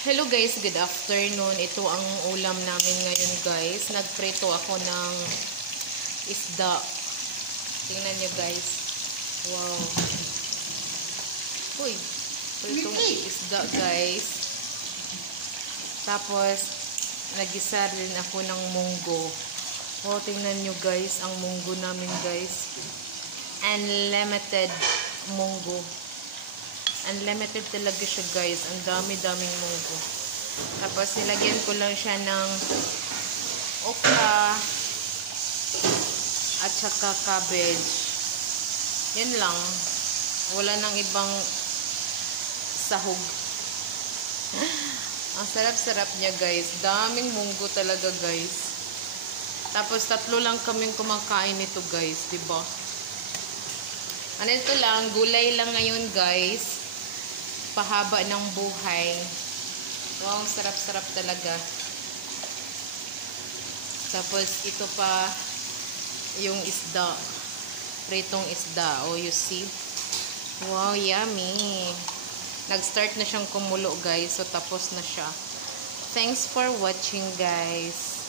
Hello guys, good afternoon. Ito ang ulam namin ngayon guys. Nagprito ako ng isda. Tingnan nyo guys. Wow. Uy, pritong isda guys. Tapos, nagisa rin ako ng munggo. Oh, tingnan nyo guys, ang munggo namin guys. Unlimited munggo. Unlimited talaga siya guys. Ang dami-daming munggo. Tapos nilagyan ko lang siya ng okra at saka cabbage. Yan lang. Wala nang ibang sahog. Ang sarap-sarap niya guys. Daming munggo talaga guys. Tapos 3 lang kaming kumakain nito guys, 'di ba? Ano ito lang, gulay lang ngayon guys. Pahaba ng buhay. Wow, sarap-sarap talaga. Tapos ito pa yung isda. Pritong isda. Oh, you see? Wow, yummy. Nag-start na siyang kumulo guys. So tapos na siya. Thanks for watching guys.